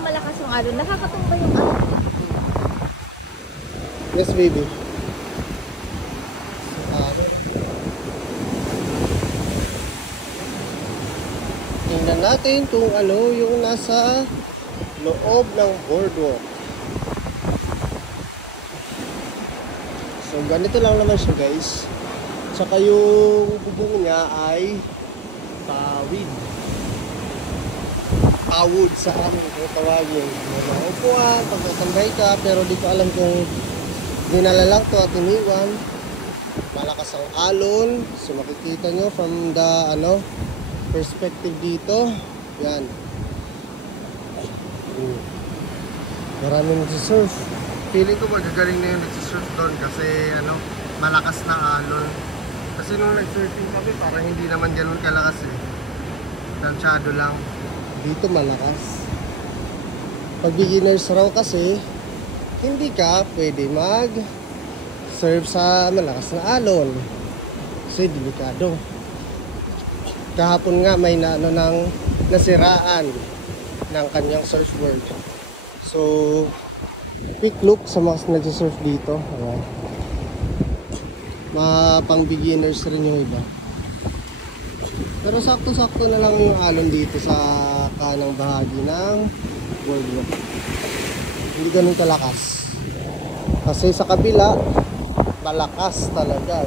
malakas yung alon, nakakatumba yung alon. Yes, baby. Tingnan natin kung ano yung nasa loob ng boardwalk. So ganito lang naman siya, guys. Tsaka yung bubong niya ay pawid sa amin kung tawagin. May mga upuan, pagkatambay ka, pero di ko alam kung dinala lang to at iniwan. Malakas ang alon. So makikita nyo from the perspective dito. Yan. Maraming nagsisurf. Feeling ko magagaling na yung nagsisurf doon kasi malakas na alon. Kasi nung nag-surfing kami parang hindi naman ganun kalakas eh. Tansyado lang. Dito malakas. Pag beginners raw kasi hindi ka pwede mag-surf sa malakas na alon. Kasi delikado. Kahapon nga may nasiraan ng kanyang surfboard. So quick look sa mga nagsisurf dito. Ayan. Pang beginners rin yung iba. Pero sakto-sakto na lang yung alon dito sa kanang bahagi ng boardwalk. Hindi ganun kalakas. Kasi sa kabila malakas talaga,